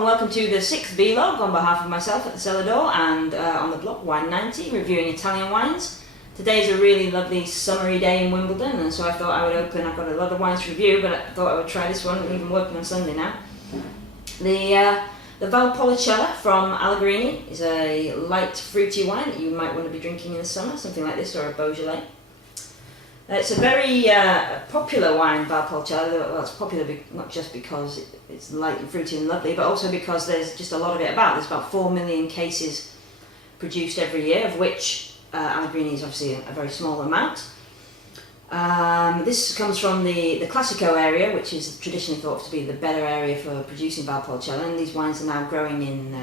and welcome to the 6th vlog on behalf of myself at the cellar door and on the blog Wine90, reviewing Italian wines. Today's a really lovely summery day in Wimbledon, and so I thought I would open. I've got a lot of wines to review, but I thought I would try this one. I'm even working on Sunday now. The Valpolicella from Allegrini is a light fruity wine that you might want to be drinking in the summer, something like this, or a Beaujolais. It's a very popular wine, Valpolicella. Well, it's popular not just because it's light and fruity and lovely, but also because there's just a lot of it about. There's about 4 million cases produced every year, of which Allegrini is obviously a very small amount. This comes from the Classico area, which is traditionally thought to be the better area for producing Valpolicella, and these wines are now growing in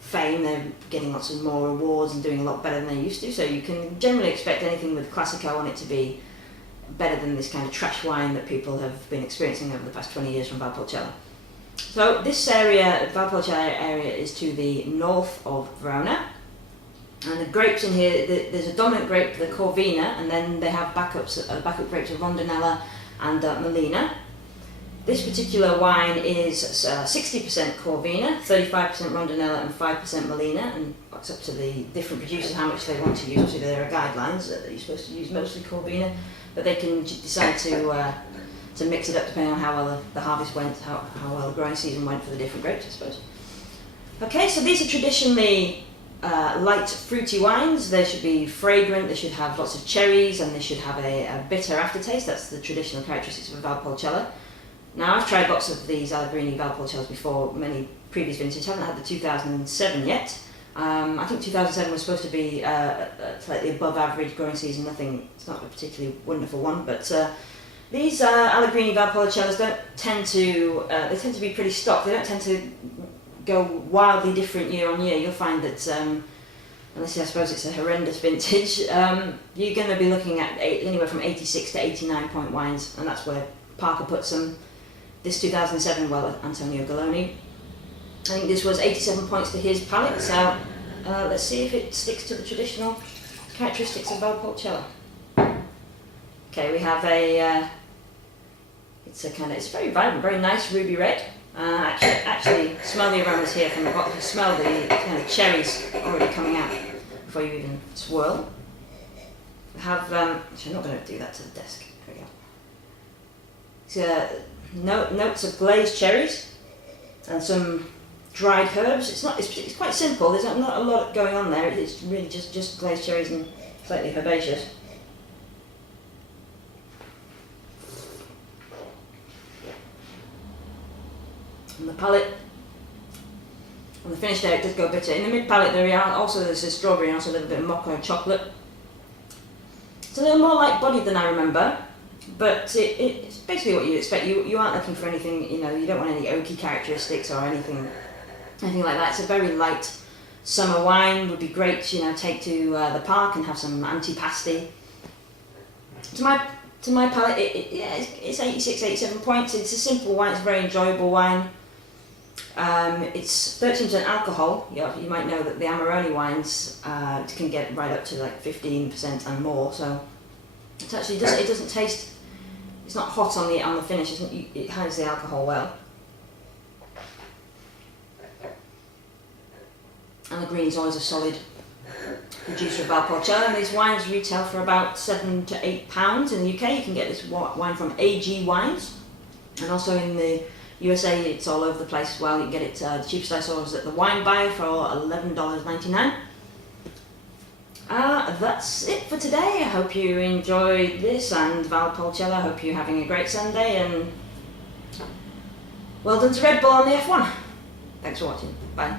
fame. They're getting lots of more awards and doing a lot better than they used to, so you can generally expect anything with Classico on it to be better than this kind of trash wine that people have been experiencing over the past 20 years from Valpolicella. So this area, Valpolicella area, is to the north of Verona. And the grapes in here, there's a dominant grape, the Corvina, and then they have backup grapes of Rondinella and Melina. This particular wine is 60% Corvina, 35% Rondinella and 5% Melina, and it's up to the different producers how much they want to use. Obviously there are guidelines that you're supposed to use mostly Corvina, but they can decide to mix it up depending on how well the harvest went, how well the growing season went for the different grapes, I suppose. Okay, so these are traditionally light fruity wines. They should be fragrant, they should have lots of cherries, and they should have a bitter aftertaste. That's the traditional characteristics of a Valpolicella. Now, I've tried lots of these Allegrini Valpolicellas before, many previous vintages. Haven't had the 2007 yet. I think 2007 was supposed to be a slightly above average growing season. It's not a particularly wonderful one, but these Allegrini Valpolicellas don't tend to, they tend to be pretty stock. They don't tend to go wildly different year on year. You'll find that, unless I suppose it's a horrendous vintage, you're going to be looking at anywhere from 86 to 89 point wines, and that's where Parker puts them. This 2007, well, Antonio Galloni, I think this was 87 points to his palate, so let's see if it sticks to the traditional characteristics of Valpolicella. Okay, we have it's very vibrant, very nice ruby red. Actually smell the aromas here from the bottle. You smell the kind of cherries already coming out before you even swirl. We have, actually I'm not going to do that to the desk. There we go. It's notes of glazed cherries and some dried herbs. It's quite simple. There's not a lot going on there. It's really just glazed cherries and slightly herbaceous. On the palate, on the finish there, it does go bitter. In the mid palate there's a strawberry and also a little bit of mocha and chocolate. It's a little more light bodied than I remember, but it's basically what you expect. You aren't looking for anything, you don't want any oaky characteristics or anything like that. It's a very light summer wine. Would be great, take to the park and have some antipasti. To my palate, it's 86, 87 points. It's a simple wine. It's a very enjoyable wine. It's 13% alcohol. You might know that the Amarone wines can get right up to like 15% and more. So it actually doesn't taste. It's not hot on the finish. It hides the alcohol well. Allegrini is always a solid producer of Valpolicella, and these wines retail for about £7 to £8 in the UK. You can get this wine from AG Wines, and also in the USA it's all over the place as well. You can get it, the cheapest I saw was at the Wine Buy for $11.99. That's it for today. I hope you enjoyed this and Valpolicella. I hope you're having a great Sunday, and well done to Red Bull on the F1. Thanks for watching. Bye.